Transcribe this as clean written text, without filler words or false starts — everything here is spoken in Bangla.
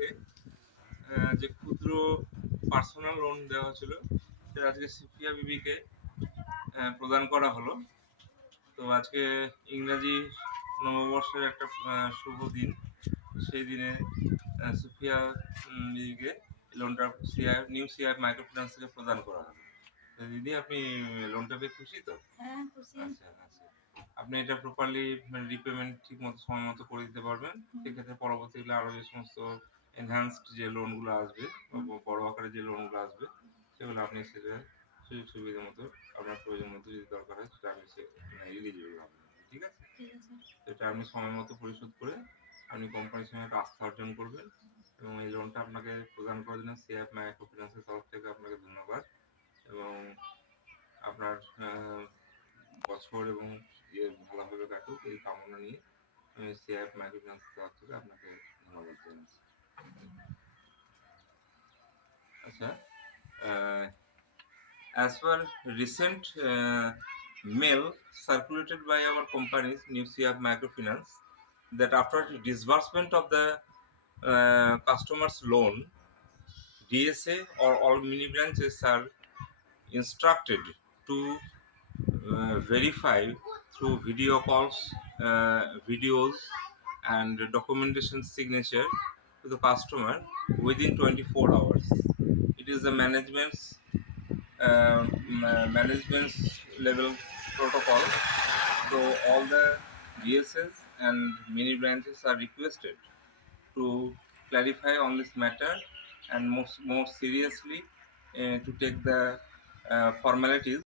বিবিকে যে ক্ষুদ্র পার্সোনাল লোন দেওয়া হয়েছিল সেটা আজকে সিফিয়া বিবিকে প্রদান করা হলো। তো আজকে ইংরাজি নববর্ষের একটা শুভ দিন। সেই দিনে সুফিয়া দিদিকে লোনটা নিউ সিআই মাইক্রো ফিন্যান্স থেকে প্রদান করা হবে। তো দিদি, আপনি লোনটা পেয়ে খুশি তো? হ্যাঁ, খুশি। আচ্ছা আচ্ছা, আপনি এটা প্রপারলি রিপেমেন্ট ঠিক মতো সময় মতো করে দিতে পারবেন। সেক্ষেত্রে পরবর্তীকালে আরো যে সমস্ত এনহ্যান্সড যে লোনগুলো আসবে বা বড় আকারে যে লোনগুলো আসবে সেগুলো আপনি সেটা সুযোগ সুবিধা মতো আপনার প্রয়োজন মতো যদি দরকার হয় সেটা আপনি এলিজিবল হবেন। ঠিক আছে? ঠিক আছে। এটা আপনি সময় মতো পরিশোধ করে আপনি কোম্পানির সঙ্গে একটা আস্থা অর্জন করবেন এবং এই লোনটা আপনাকে প্রদান করার জন্য সিএফ মাইক্রো ফিন্যান্সের তরফ থেকে আপনাকে ধন্যবাদ। এবং আপনার বছর এবং ভালোভাবে কাটুক এই কামনা নিয়ে আমি সিএফ মাইক্রো ফিন্যান্সের তরফ থেকে আপনাকে ধন্যবাদ জানাচ্ছি। আচ্ছা, as per recent mail circulated by our company's new CF Microfinance, that after disbursement of the customer's loan, DSA or all mini branches are instructed to verify through video calls, videos, and documentation signature to the customer within 24 hours. It is the management's level protocol. So all the DSS and mini branches are requested to clarify on this matter and more seriously to take the formalities